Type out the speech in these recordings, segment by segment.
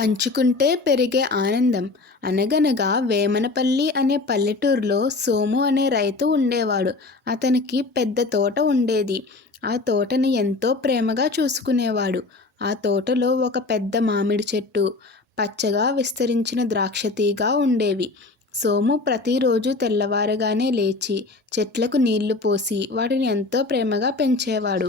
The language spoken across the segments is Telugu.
పంచుకుంటే పెరిగే ఆనందం. అనగనగా వేమనపల్లి అనే పల్లెటూరులో సోము అనే రైతు ఉండేవాడు. అతనికి పెద్ద తోట ఉండేది. ఆ తోటని ఎంతో ప్రేమగా చూసుకునేవాడు. ఆ తోటలో ఒక పెద్ద మామిడి చెట్టు, పచ్చగా విస్తరించిన ద్రాక్ష తీగ ఉండేవి. సోము ప్రతిరోజు తెల్లవారగానే లేచి చెట్లకు నీళ్లు పోసి వాటిని ఎంతో ప్రేమగా పెంచేవాడు.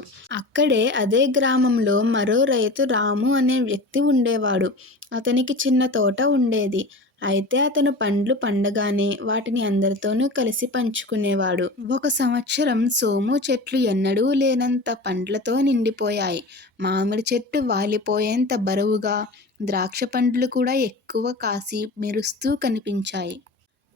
అదే గ్రామంలో మరో రైతు రాము అనే వ్యక్తి ఉండేవాడు. అతనికి చిన్న తోట ఉండేది. అయితే అతను పండ్లు పండగానే వాటిని అందరితోనూ కలిసి పంచుకునేవాడు. ఒక సంవత్సరం సోము చెట్లు ఎన్నడూ లేనంత పండ్లతో నిండిపోయాయి. మామిడి చెట్టు వాలిపోయేంత బరువుగా, ద్రాక్ష పండ్లు కూడా ఎక్కువ కాసి మెరుస్తూ కనిపించాయి.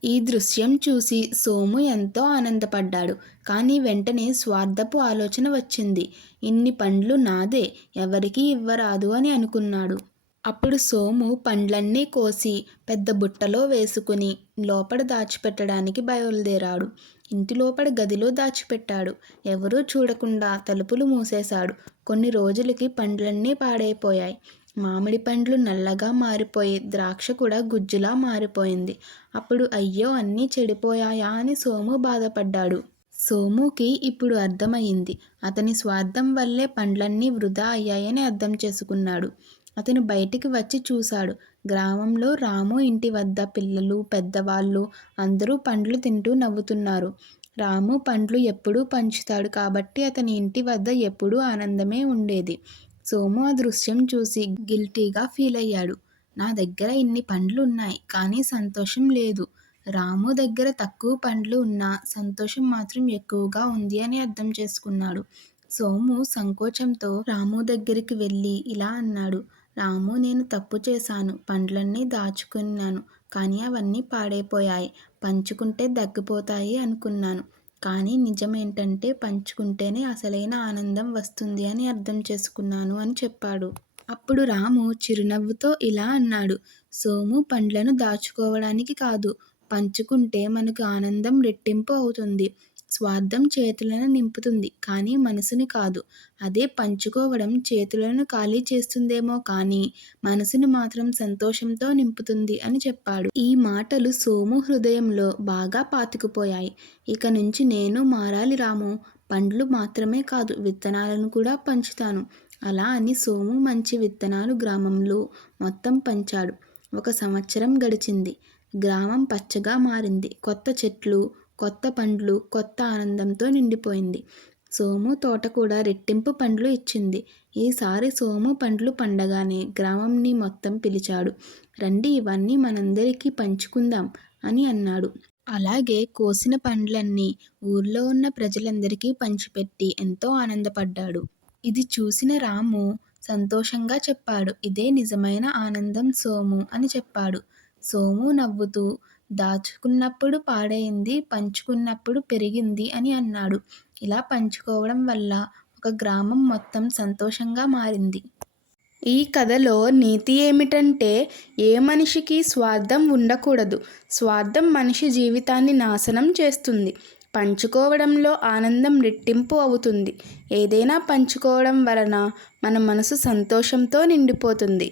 ఈ దృశ్యం చూసి సోము ఎంతో ఆనందపడ్డాడు. కానీ వెంటనే స్వార్థపు ఆలోచన వచ్చింది. ఇన్ని పండ్లు నాదే, ఎవరికీ ఇవ్వరాదు అని అనుకున్నాడు. అప్పుడు సోము పండ్లన్నీ కోసి పెద్ద బుట్టలో వేసుకుని లోపల దాచిపెట్టడానికి బయలుదేరాడు. ఇంటి లోపల గదిలో దాచిపెట్టాడు. ఎవరూ చూడకుండా తలుపులు మూసేశాడు. కొన్ని రోజులకి పండ్లన్నీ పాడైపోయాయి. మామిడి పండ్లు నల్లగా మారిపోయి ద్రాక్ష కూడా గుజ్జులా మారిపోయింది. అప్పుడు అయ్యో, అన్నీ చెడిపోయాయా అని సోము బాధపడ్డాడు. సోముకి ఇప్పుడు అర్థమయ్యింది. అతని స్వార్థం వల్లే పండ్లన్నీ వృధా అయ్యాయని అర్థం చేసుకున్నాడు. అతను బయటికి వచ్చి చూశాడు. గ్రామంలో రాము ఇంటి వద్ద పిల్లలు, పెద్దవాళ్ళు అందరూ పండ్లు తింటూ నవ్వుతున్నారు. రాము పండ్లు ఎప్పుడూ పంచుతాడు కాబట్టి అతని ఇంటి వద్ద ఎప్పుడూ ఆనందమే ఉండేది. సోము ఆ దృశ్యం చూసి గిల్టీగా ఫీల్ అయ్యాడు. నా దగ్గర ఇన్ని పండ్లు ఉన్నాయి, కానీ సంతోషం లేదు. రాము దగ్గర తక్కువ పండ్లు ఉన్నా సంతోషం మాత్రం ఎక్కువగా ఉంది అని అర్థం చేసుకున్నాడు. సోము సంకోచంతో రాము దగ్గరికి వెళ్ళి ఇలా అన్నాడు. రాము, నేను తప్పు చేశాను. పండ్లన్నీ దాచుకున్నాను, కానీ అవన్నీ పాడైపోయాయి. పంచుకుంటే దగ్గిపోతాయి అనుకున్నాను. కానీ నిజమేంటంటే పంచుకుంటేనే అసలైన ఆనందం వస్తుంది అని అర్థం చేసుకున్నాను అని చెప్పాడు. అప్పుడు రాము చిరునవ్వుతో ఇలా అన్నాడు. సోము, పండ్లను దాచుకోవడానికి కాదు, పంచుకుంటే మనకు ఆనందం రెట్టింపు అవుతుంది. స్వార్థం చేతులను నింపుతుంది, కానీ మనసుని కాదు. అదే పంచుకోవడం చేతులను ఖాళీ చేస్తుందేమో కానీ మనసుని మాత్రం సంతోషంతో నింపుతుంది అని చెప్పాడు. ఈ మాటలు సోము హృదయంలో బాగా పాతుకుపోయాయి. ఇక నుంచి నేను మారాలి రాము. పండ్లు మాత్రమే కాదు, విత్తనాలను కూడా పంచుతాను. అలా అని సోము మంచి విత్తనాలు గ్రామంలో మొత్తం పంచాడు. ఒక సంవత్సరం గడిచింది. గ్రామం పచ్చగా మారింది. కొత్త చెట్లు, కొత్త పండ్లు, కొత్త ఆనందంతో నిండిపోయింది. సోము తోట కూడా రెట్టింపు పండ్లు ఇచ్చింది. ఈసారి సోము పండ్లు పండగానే గ్రామంని మొత్తం పిలిచాడు. రండి, ఇవన్నీ మనందరికీ పంచుకుందాం అని అన్నాడు. అలాగే కోసిన పండ్లన్నీ ఊర్లో ఉన్న ప్రజలందరికీ పంచిపెట్టి ఎంతో ఆనందపడ్డాడు. ఇది చూసిన రాము సంతోషంగా చెప్పాడు. ఇదే నిజమైన ఆనందం సోము అని చెప్పాడు. సోము నవ్వుతూ, దాచుకున్నప్పుడు పాడైంది, పంచుకున్నప్పుడు పెరిగింది అని అన్నాడు. ఇలా పంచుకోవడం వల్ల ఒక గ్రామం మొత్తం సంతోషంగా మారింది. ఈ కథలో నీతి ఏమిటంటే, ఏ మనిషికి స్వార్థం ఉండకూడదు. స్వార్థం మనిషి జీవితాన్ని నాశనం చేస్తుంది. పంచుకోవడంలో ఆనందం రెట్టింపు అవుతుంది. ఏదైనా పంచుకోవడం వలన మన మనసు సంతోషంతో నిండిపోతుంది.